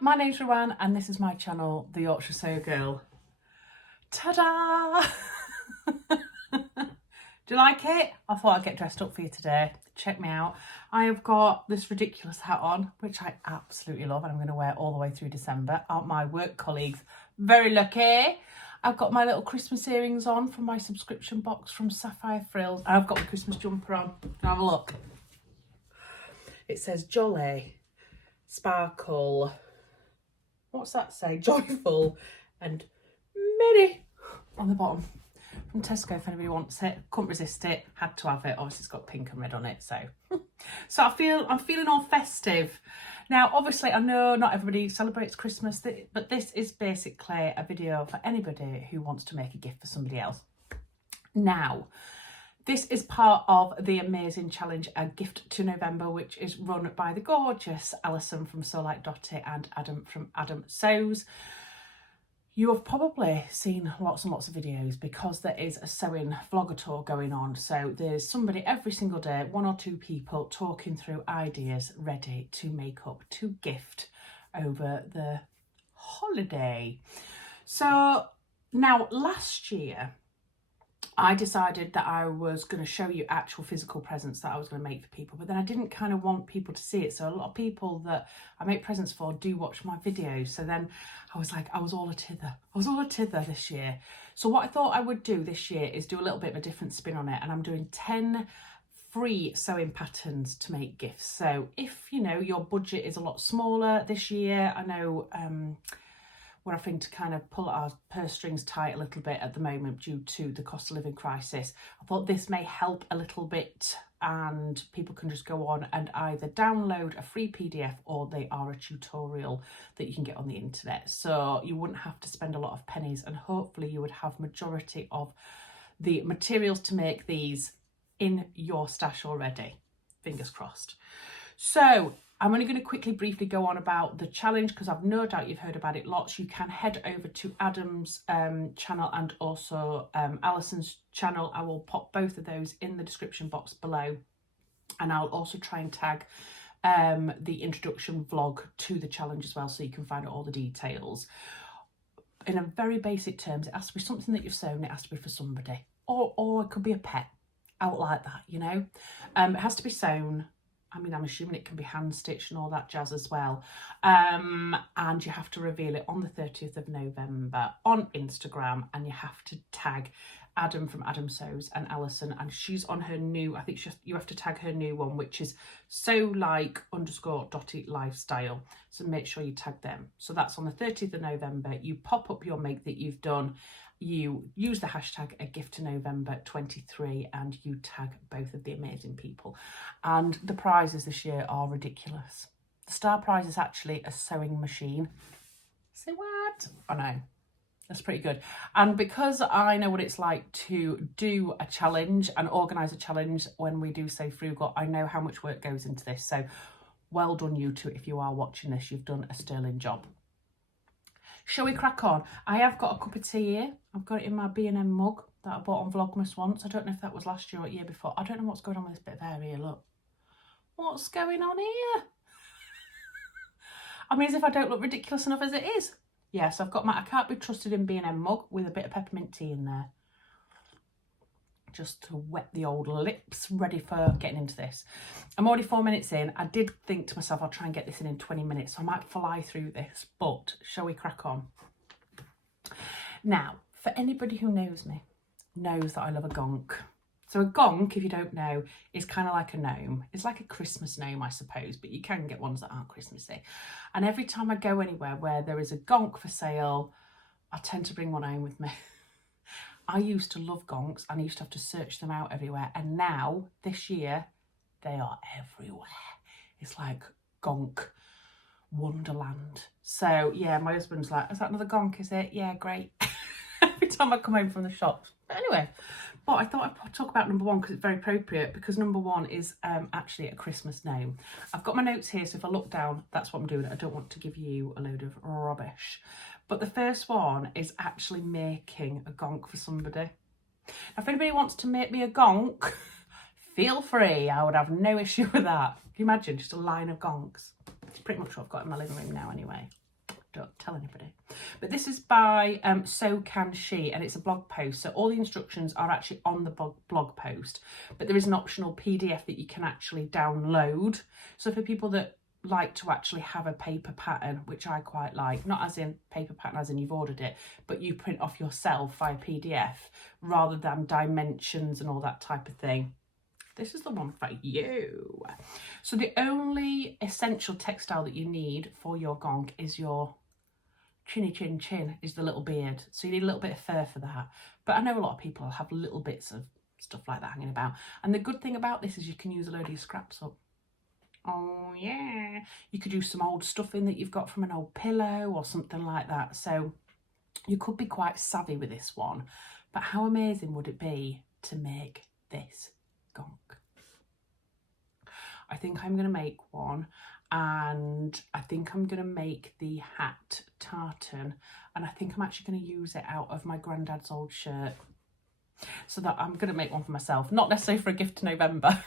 my name's Ruan and this is my channel, The Yorkshire Sew Girl. Ta-da! Do you like it? I thought I'd get dressed up for you today. Check me out. I have got this ridiculous hat on, which I absolutely love, and I'm going to wear all the way through December. Aren't my work colleagues very lucky? I've got my little Christmas earrings on from my subscription box from Sapphire Frills. And I've got my Christmas jumper on. Have a look. It says Jolly, Sparkle, what's that say? Joyful and Merry on the bottom. From Tesco, if anybody wants it. Couldn't resist it, had to have it. Obviously it's got pink and red on it, so I'm feeling all festive. Now obviously I know not everybody celebrates Christmas, but this is basically a video for anybody who wants to make a gift for somebody else. Now this is part of the amazing challenge, A Gift to November, which is run by the gorgeous Alison from Sew Like Dotty and Adam from Adam Sews. You have probably seen lots and lots of videos because there is a sewing vlogger tour going on. So there's somebody every single day, one or two people talking through ideas ready to make up, to gift over the holiday. So now last year, I decided that I was going to show you actual physical presents that I was going to make for people, but then I didn't kind of want people to see it. So a lot of people that I make presents for do watch my videos. So then I was like, I was all a tither this year. So what I thought I would do this year is do a little bit of a different spin on it. And I'm doing 10 free sewing patterns to make gifts. So if, you know, your budget is a lot smaller this year, I know, we're having to kind of pull our purse strings tight a little bit at the moment due to the cost of living crisis. I thought this may help a little bit, and people can just go on and either download a free PDF or they are a tutorial that you can get on the internet. So you wouldn't have to spend a lot of pennies, and hopefully you would have majority of the materials to make these in your stash already. Fingers crossed. So I'm only going to quickly briefly go on about the challenge because I've no doubt you've heard about it lots. You can head over to Adam's channel and also Alison's channel. I will pop both of those in the description box below, and I'll also try and tag the introduction vlog to the challenge as well, so you can find out all the details. In a very basic terms, it has to be something that you've sewn. It has to be for somebody, or it could be a pet out like that, you know. It has to be sewn. I mean, I'm assuming it can be hand stitched and all that jazz as well. And you have to reveal it on the 30th of November on Instagram, and you have to tag Adam from Adam Sews and Alison, and she's on her new, I think you have to tag her new one, which is _Dotty Lifestyle. So make sure you tag them. So that's on the 30th of November. You pop up your make that you've done. You use the hashtag A Gift to November 23 and you tag both of the amazing people. And the prizes this year are ridiculous. The star prize is actually a sewing machine. Say what? I know. That's pretty good. And because I know what it's like to do a challenge and organise a challenge when we do Save Frugal, I know how much work goes into this. So well done you two. If you are watching this, you've done a sterling job. Shall we crack on? I have got a cup of tea here. I've got it in my B&M mug that I bought on Vlogmas once. I don't know if that was last year or the year before. I don't know what's going on with this bit of hair here, look. What's going on here? I mean, as if I don't look ridiculous enough as it is. Yes, I've got my I Can't Be Trusted in B&M mug with a bit of peppermint tea in there. Just to wet the old lips, ready for getting into this. I'm already 4 minutes in. I did think to myself, I'll try and get this in 20 minutes, so I might fly through this, but shall we crack on? Now, for anybody who knows me, knows that I love a gonk. So a gonk, if you don't know, is kind of like a gnome. It's like a Christmas gnome, I suppose, but you can get ones that aren't Christmassy. And every time I go anywhere where there is a gonk for sale, I tend to bring one home with me. I used to love gonks and I used to have to search them out everywhere. And now, this year, they are everywhere. It's like gonk wonderland. So, yeah, my husband's like, is that another gonk, is it? Yeah, great. Every time I come home from the shops. But anyway, but I thought I'd talk about number one because it's very appropriate, because number one is actually a Christmas gnome. I've got my notes here, so if I look down, that's what I'm doing. I don't want to give you a load of rubbish. But the first one is actually making a gonk for somebody. Now, if anybody wants to make me a gonk, feel free. I would have no issue with that. Can you imagine just a line of gonks? It's pretty much what I've got in my living room now anyway. Don't tell anybody. But this is by So Can She, and it's a blog post. So all the instructions are actually on the blog post, but there is an optional PDF that you can actually download. So for people that like to actually have a paper pattern, which I quite like, not as in paper pattern as in you've ordered it, but you print off yourself via PDF rather than dimensions and all that type of thing. This is the one for you. So the only essential textile that you need for your gonk is your chinny chin chin, is the little beard. So you need a little bit of fur for that. But I know a lot of people have little bits of stuff like that hanging about. And the good thing about this is you can use a load of your scraps up. Oh yeah. You could use some old stuffing that you've got from an old pillow or something like that. So you could be quite savvy with this one. But how amazing would it be to make this gonk? I think I'm going to make one, and I think I'm going to make the hat tartan, and I think I'm actually going to use it out of my granddad's old shirt. So that I'm going to make one for myself, not necessarily for a gift to November,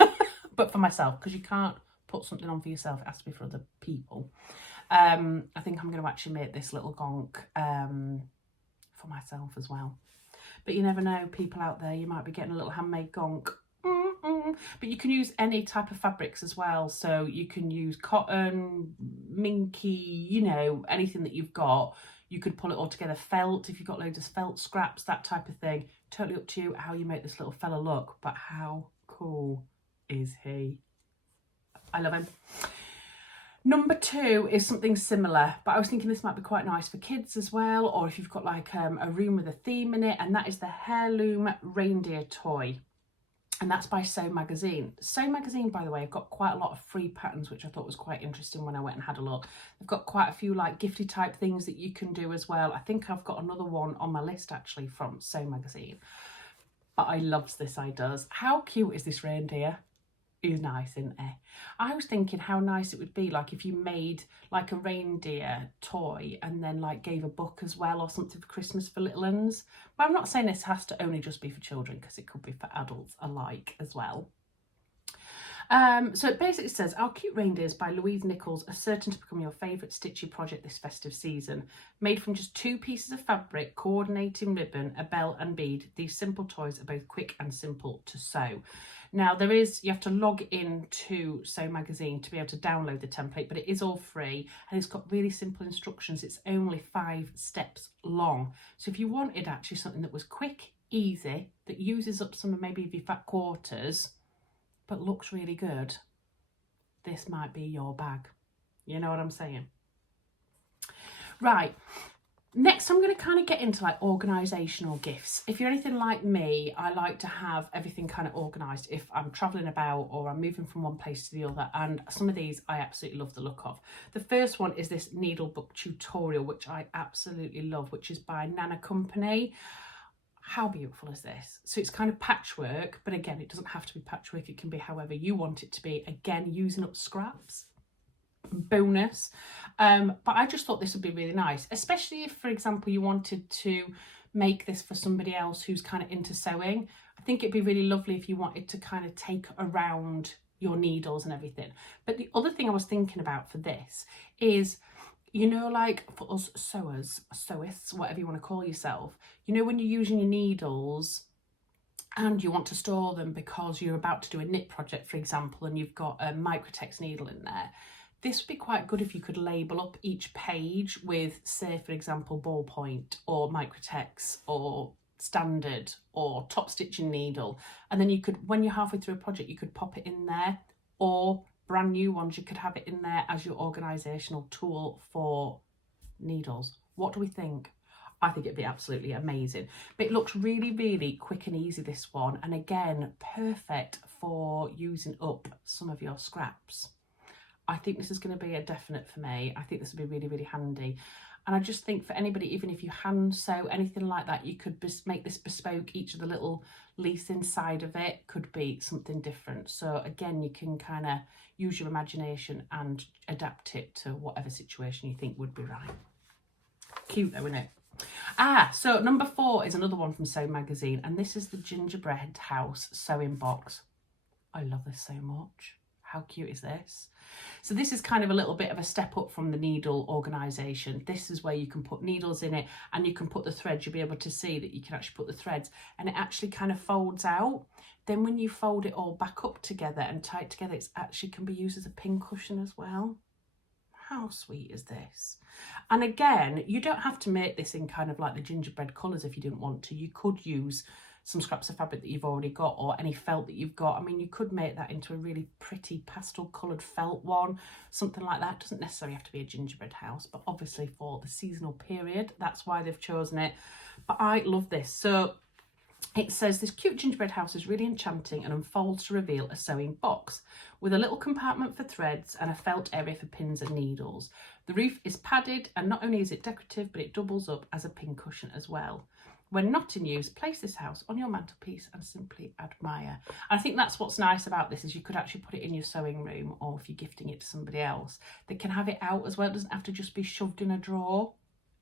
but for myself, because you can't put something on for yourself, it has to be for other people. I think I'm going to actually make this little gonk for myself as well. But you never know, people out there, you might be getting a little handmade gonk. But you can use any type of fabrics as well. So you can use cotton, minky, you know, anything that you've got. You could pull it all together. Felt, if you've got loads of felt scraps, that type of thing. Totally up to you how you make this little fella look. But how cool is he? I love him. Number 2 is something similar, but I was thinking this might be quite nice for kids as well, or if you've got like a room with a theme in it, and that is the Heirloom Reindeer Toy. And that's by Sew Magazine. Sew Magazine, by the way, have got quite a lot of free patterns, which I thought was quite interesting when I went and had a look. They've got quite a few like gifty type things that you can do as well. I think I've got another one on my list actually from Sew Magazine. But I loves this, I does. How cute is this reindeer? Is nice, isn't it? I was thinking how nice it would be like if you made like a reindeer toy and then like gave a book as well or something for Christmas for little uns. But I'm not saying this has to only just be for children, because it could be for adults alike as well. So it basically says, Our Cute Reindeers by Louise Nichols are certain to become your favourite stitchy project this festive season. Made from just 2 pieces of fabric, coordinating ribbon, a bell and bead, these simple toys are both quick and simple to sew. Now you have to log into Sew Magazine to be able to download the template, but it is all free and it's got really simple instructions. It's only 5 steps long. So if you wanted actually something that was quick, easy, that uses up some of maybe of your fat quarters, but looks really good, this might be your bag. You know what I'm saying? Right. Next, I'm going to kind of get into like organisational gifts. If you're anything like me, I like to have everything kind of organised if I'm travelling about or I'm moving from one place to the other. And some of these I absolutely love the look of. The first one is this needlebook tutorial, which I absolutely love, which is by Nana Company. How beautiful is this? So it's kind of patchwork, but again, it doesn't have to be patchwork. It can be however you want it to be. Again, using up scraps. Bonus. But I just thought this would be really nice, especially if, for example, you wanted to make this for somebody else who's kind of into sewing. I think it'd be really lovely if you wanted to kind of take around your needles and everything. But the other thing I was thinking about for this is, you know, like for us sewers, sewists, whatever you want to call yourself, you know, when you're using your needles and you want to store them because you're about to do a knit project, for example, and you've got a microtex needle in there, this would be quite good if you could label up each page with, say, for example, ballpoint or microtex or standard or top stitching needle. And then you could, when you're halfway through a project, you could pop it in there, or brand new ones, you could have it in there as your organisational tool for needles. What do we think? I think it'd be absolutely amazing. But it looks really, really quick and easy, this one. And again, perfect for using up some of your scraps. I think this is going to be a definite for me. I think this would be really, really handy. And I just think for anybody, even if you hand sew, anything like that, you could make this bespoke. Each of the little leaves inside of it could be something different. So again, you can kind of use your imagination and adapt it to whatever situation you think would be right. Cute though, isn't it? So number 4 is another one from Sew Magazine, and this is the Gingerbread House sewing box. I love this so much. How cute is this? So this is kind of a little bit of a step up from the needle organisation. This is where you can put needles in it and you can put the threads. You'll be able to see that you can actually put the threads, and it actually kind of folds out. Then when you fold it all back up together and tie it together, it actually can be used as a pin cushion as well. How sweet is this? And again, you don't have to make this in kind of like the gingerbread colours if you didn't want to. You could use some scraps of fabric that you've already got, or any felt that you've got. I mean, you could make that into a really pretty pastel coloured felt one, something like that. It doesn't necessarily have to be a gingerbread house, but obviously for the seasonal period, that's why they've chosen it. But I love this. So it says, this cute gingerbread house is really enchanting and unfolds to reveal a sewing box with a little compartment for threads and a felt area for pins and needles. The roof is padded, and not only is it decorative, but it doubles up as a pin cushion as well. When not in use, place this house on your mantelpiece and simply admire. And I think that's what's nice about this, is you could actually put it in your sewing room, or if you're gifting it to somebody else, they can have it out as well. It doesn't have to just be shoved in a drawer.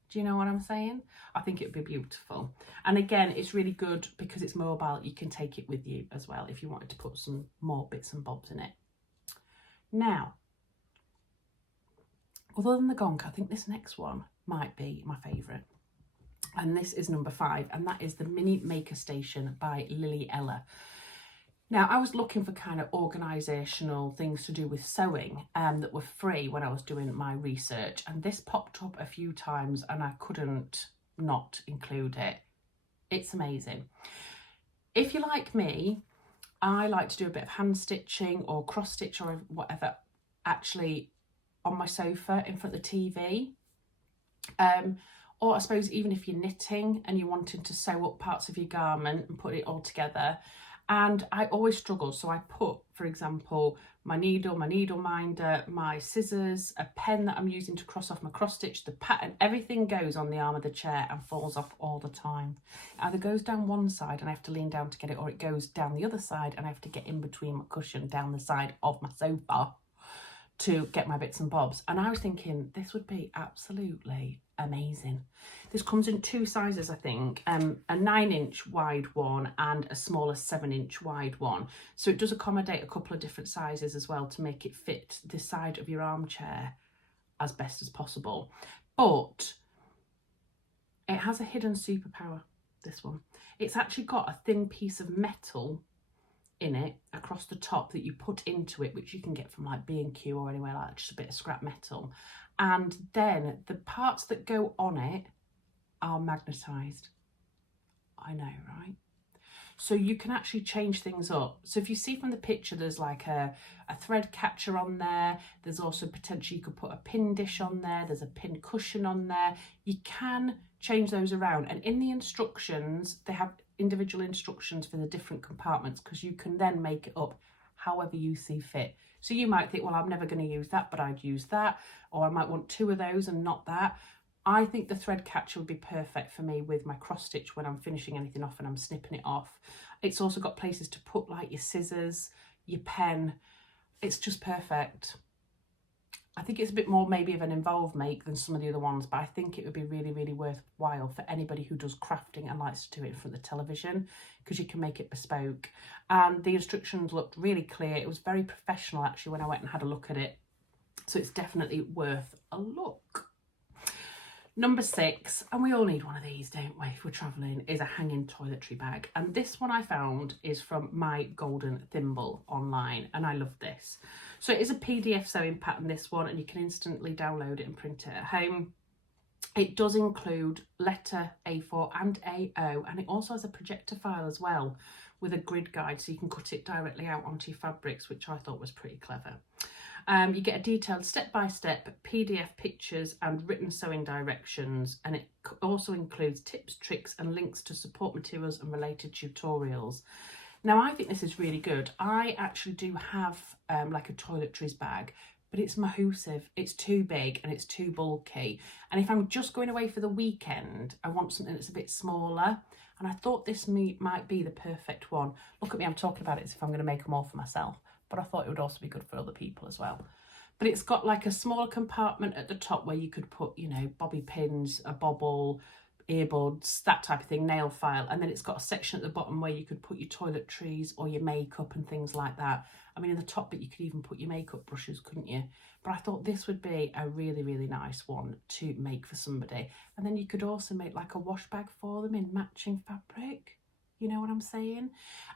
Do you know what I'm saying? I think it would be beautiful. And again, it's really good because it's mobile. You can take it with you as well if you wanted to put some more bits and bobs in it. Now, other than the Gonk, I think this next one might be my favourite. And this is number 5, and that is the Mini Maker Station by Lily Ella. Now, I was looking for kind of organisational things to do with sewing that were free when I was doing my research, and this popped up a few times and I couldn't not include it. It's amazing. If you're like me, I like to do a bit of hand stitching or cross stitch or whatever actually on my sofa in front of the TV. Or I suppose even if you're knitting and you're wanting to sew up parts of your garment and put it all together. And I always struggle. So I put, for example, my needle minder, my scissors, a pen that I'm using to cross off my cross stitch, the pattern, everything goes on the arm of the chair and falls off all the time. It either goes down one side and I have to lean down to get it, or it goes down the other side and I have to get in between my cushion down the side of my sofa to get my bits and bobs. And I was thinking this would be absolutely amazing. This comes in 2 sizes, I think, a 9-inch wide one and a smaller 7-inch wide one. So it does accommodate a couple of different sizes as well to make it fit the side of your armchair as best as possible. But it has a hidden superpower, this one. It's actually got a thin piece of metal in it across the top that you put into it, which you can get from like B&Q or anywhere like that, just a bit of scrap metal. And then the parts that go on it are magnetised. I know, right? So you can actually change things up. So if you see from the picture, there's like a thread catcher on there. There's also potentially you could put a pin dish on there. There's a pin cushion on there. You can change those around. And in the instructions, they have individual instructions for the different compartments, because you can then make it up however you see fit. So you might think, well, I'm never going to use that, but I'd use that. Or I might want 2 of those and not that. I think the thread catcher would be perfect for me with my cross stitch when I'm finishing anything off and I'm snipping it off. It's also got places to put like your scissors, your pen. It's just perfect. I think it's a bit more maybe of an involved make than some of the other ones, but I think it would be really, really worthwhile for anybody who does crafting and likes to do it in front of the television, because you can make it bespoke. And the instructions looked really clear. It was very professional actually when I went and had a look at it. So it's definitely worth a look. Number 6, and we all need one of these, don't we, if we're travelling, is a hanging toiletry bag. And this one I found is from My Golden Thimble online, and I love this. So it is a PDF sewing pattern, this one, and you can instantly download it and print it at home. It does include letter A4 and AO, and it also has a projector file as well with a grid guide, so you can cut it directly out onto your fabrics, which I thought was pretty clever. You get a detailed step-by-step PDF pictures and written sewing directions, and it also includes tips, tricks and links to support materials and related tutorials. Now, I think this is really good. I actually do have like a toiletries bag, but it's mahoosive, it's too big and it's too bulky. And if I'm just going away for the weekend, I want something that's a bit smaller. And I thought this might be the perfect one. Look at me, I'm talking about it as if I'm going to make them all for myself, but I thought it would also be good for other people as well. But it's got like a smaller compartment at the top where you could put, you know, bobby pins, a bobble. earbuds, that type of thing, nail file. And then it's got a section at the bottom where you could put your toiletries or your makeup and things like that. I mean, in the top bit, you could even put your makeup brushes, couldn't you? But I thought this would be a really, really nice one to make for somebody. And then you could also make like a wash bag for them in matching fabric. You know what I'm saying?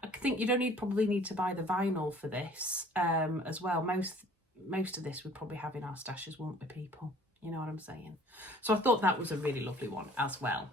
I think you don't probably need to buy the vinyl for this as well. Most of this we probably have in our stashes, won't we, people? You know what I'm saying? So I thought that was a really lovely one as well.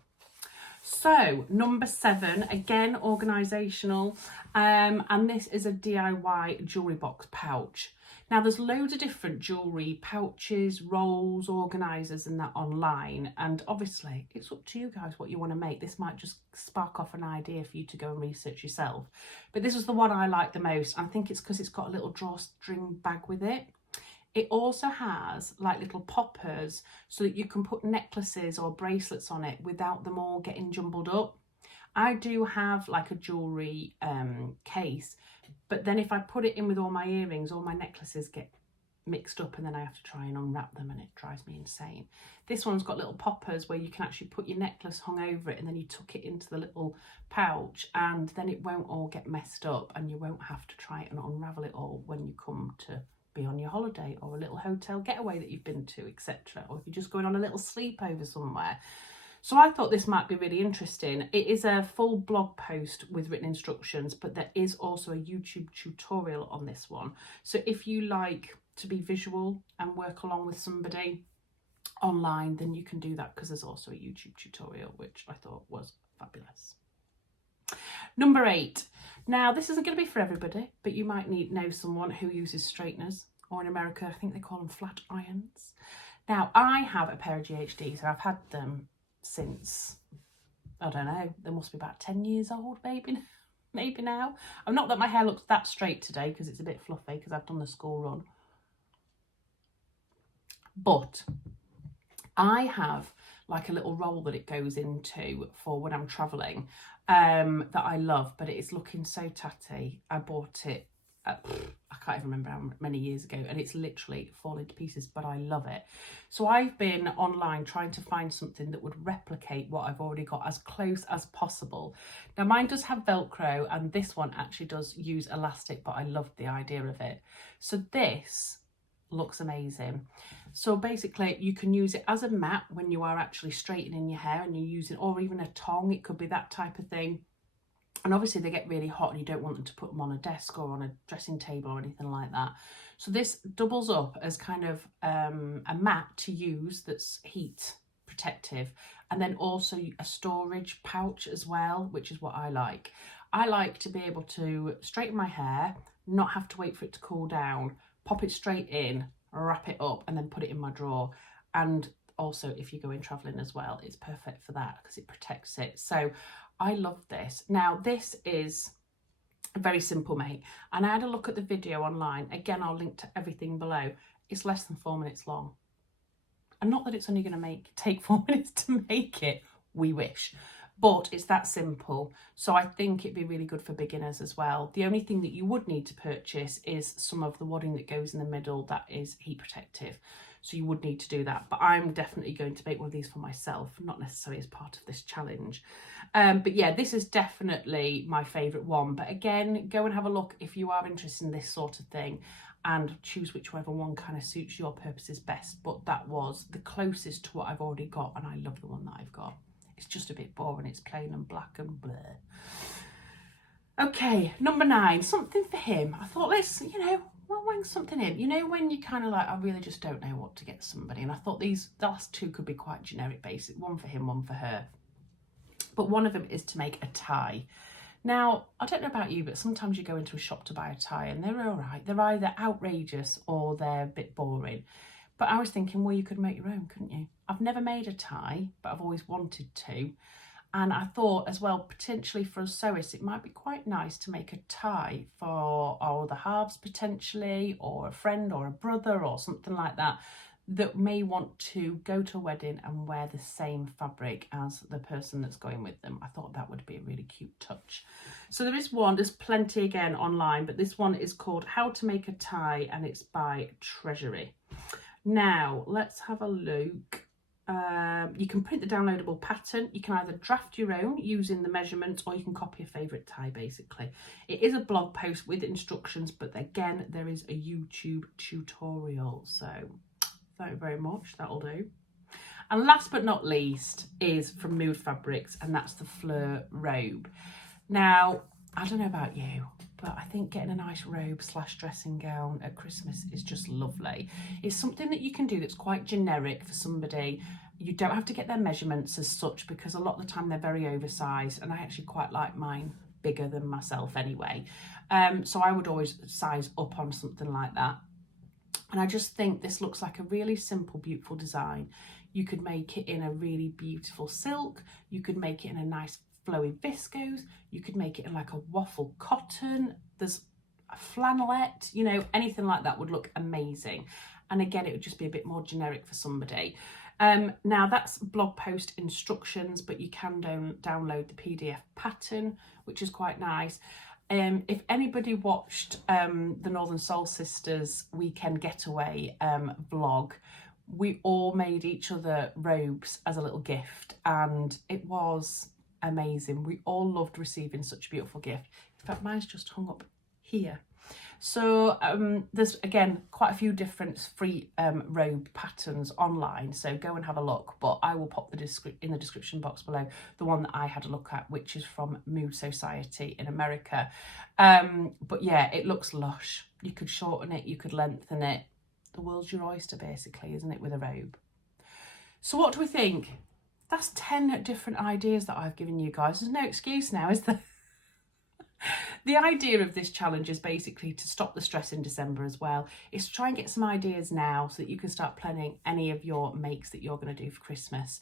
So number 7, again, organisational, and this is a DIY jewellery box pouch. Now there's loads of different jewellery pouches, rolls, organisers and that online, and obviously it's up to you guys what you want to make. This might just spark off an idea for you to go and research yourself, but this is the one I like the most. I think it's because it's got a little drawstring bag with it. It also has like little poppers so that you can put necklaces or bracelets on it without them all getting jumbled up. I do have like a jewellery case, but then if I put it in with all my earrings, all my necklaces get mixed up and then I have to try and unwrap them and it drives me insane. This one's got little poppers where you can actually put your necklace hung over it and then you tuck it into the little pouch and then it won't all get messed up and you won't have to try and unravel it all when you come to be on your holiday or a little hotel getaway that you've been to, etc. Or if you're just going on a little sleepover somewhere. So I thought this might be really interesting. It is a full blog post with written instructions, but there is also a YouTube tutorial on this one. So if you like to be visual and work along with somebody online, then you can do that because there's also a YouTube tutorial, which I thought was fabulous. Number 8. Now, this isn't going to be for everybody, but you might know someone who uses straighteners, or in America, I think they call them flat irons. Now, I have a pair of GHDs, so I've had them since, I don't know, they must be about 10 years old, maybe now. I'm not that my hair looks that straight today because it's a bit fluffy because I've done the school run. But I have like a little roll that it goes into for when I'm travelling that I love, but it is looking so tatty. I bought it, I can't even remember how many years ago, and it's literally falling to pieces, but I love it. So I've been online trying to find something that would replicate what I've already got as close as possible. Now mine does have Velcro and this one actually does use elastic, but I loved the idea of it. So this looks amazing. So basically you can use it as a mat when you are actually straightening your hair and you're using, or even a tong, it could be that type of thing. And obviously they get really hot and you don't want them to put them on a desk or on a dressing table or anything like that. So this doubles up as kind of a mat to use that's heat protective, and then also a storage pouch as well, which is what I like. I like to be able to straighten my hair, not have to wait for it to cool down, pop it straight in, wrap it up and then put it in my drawer. And also if you're going travelling as well, it's perfect for that because it protects it. So I love this. Now this is a very simple make, and I had a look at the video online. Again, I'll link to everything below. It's less than 4 minutes long. And not that it's only going to take 4 minutes to make it, we wish. But it's that simple. So I think it'd be really good for beginners as well. The only thing that you would need to purchase is some of the wadding that goes in the middle that is heat protective. So you would need to do that. But I'm definitely going to make one of these for myself, not necessarily as part of this challenge. But yeah, this is definitely my favourite one. But again, go and have a look if you are interested in this sort of thing and choose whichever one kind of suits your purposes best. But that was the closest to what I've already got, and I love the one that I've got. It's just a bit boring, it's plain and black and blur. Okay, number 9, something for him. I thought, let's, we'll wang something in. You know, when you kind of like, I really just don't know what to get somebody. And I thought the last 2 could be quite generic basic, one for him, one for her. But one of them is to make a tie. Now, I don't know about you, but sometimes you go into a shop to buy a tie and they're all right. They're either outrageous or they're a bit boring. But I was thinking, well, you could make your own, couldn't you? I've never made a tie, but I've always wanted to. And I thought as well, potentially for a sewist, it might be quite nice to make a tie for our other halves potentially, or a friend or a brother or something like that, that may want to go to a wedding and wear the same fabric as the person that's going with them. I thought that would be a really cute touch. So there is one, there's plenty again online, but this one is called How to Make a Tie and it's by Treasury. Now, let's have a look You can print the downloadable pattern. You can either draft your own using the measurements, or you can copy a favourite tie, basically. It is a blog post with instructions, but again, there is a YouTube tutorial. So thank you very much, that'll do. And last but not least is from Mood Fabrics, and that's the Fleur Robe. Now, I don't know about you, but I think getting a nice robe / dressing gown at Christmas is just lovely. It's something that you can do that's quite generic for somebody. You don't have to get their measurements as such, because a lot of the time they're very oversized, and I actually quite like mine bigger than myself anyway. So I would always size up on something like that. And I just think this looks like a really simple, beautiful design. You could make it in a really beautiful silk. You could make it in a nice flowy viscose. You could make it in like a waffle cotton. There's a flannelette, you know, anything like that would look amazing. And again, it would just be a bit more generic for somebody. Now that's blog post instructions, but you can download the PDF pattern, which is quite nice. If anybody watched the Northern Soul Sisters Weekend Getaway vlog, we all made each other robes as a little gift, and it was amazing. We all loved receiving such a beautiful gift. In fact, mine's just hung up here. So there's again quite a few different free robe patterns online, so go and have a look, but I will pop in the description box below the one that I had a look at, which is from Mood Society in America. But yeah, it looks lush. You could shorten it, you could lengthen it. The world's your oyster, basically, isn't it, with a robe? So what do we think? That's 10 different ideas that I've given you guys. There's no excuse now, is there? The idea of this challenge is basically to stop the stress in December as well. It's to try and get some ideas now so that you can start planning any of your makes that you're going to do for Christmas.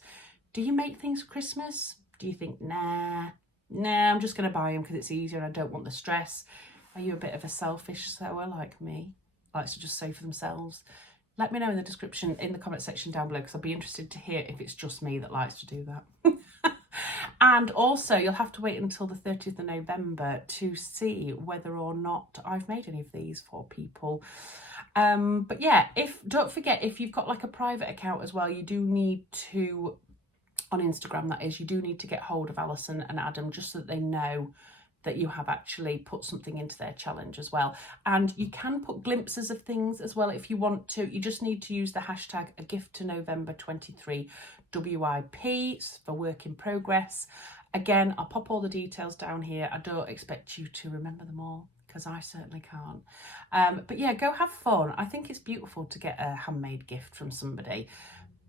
Do you make things for Christmas? Do you think, nah, I'm just going to buy them because it's easier and I don't want the stress? Are you a bit of a selfish sewer like me? Likes to just sew for themselves? Let me know in the description, in the comment section down below, because I'll be interested to hear if it's just me that likes to do that. And also, you'll have to wait until the 30th of November to see whether or not I've made any of these for people. But yeah, don't forget, if you've got like a private account as well, you do need to, on Instagram that is, you do need to get hold of Alison and Adam just so that they know that you have actually put something into their challenge as well. And you can put glimpses of things as well if you want to. You just need to use the hashtag #AGiftToNovember23 WIP for work in progress. Again, I'll pop all the details down here. I don't expect you to remember them all, because I certainly can't. But yeah, go have fun. I think it's beautiful to get a handmade gift from somebody.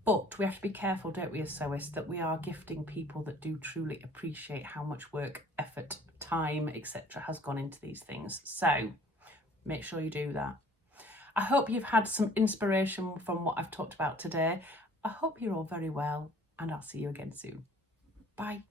But we have to be careful, don't we, as sewists, that we are gifting people that do truly appreciate how much work, effort, time, etc. has gone into these things. So make sure you do that. I hope you've had some inspiration from what I've talked about today. I hope you're all very well, and I'll see you again soon. Bye.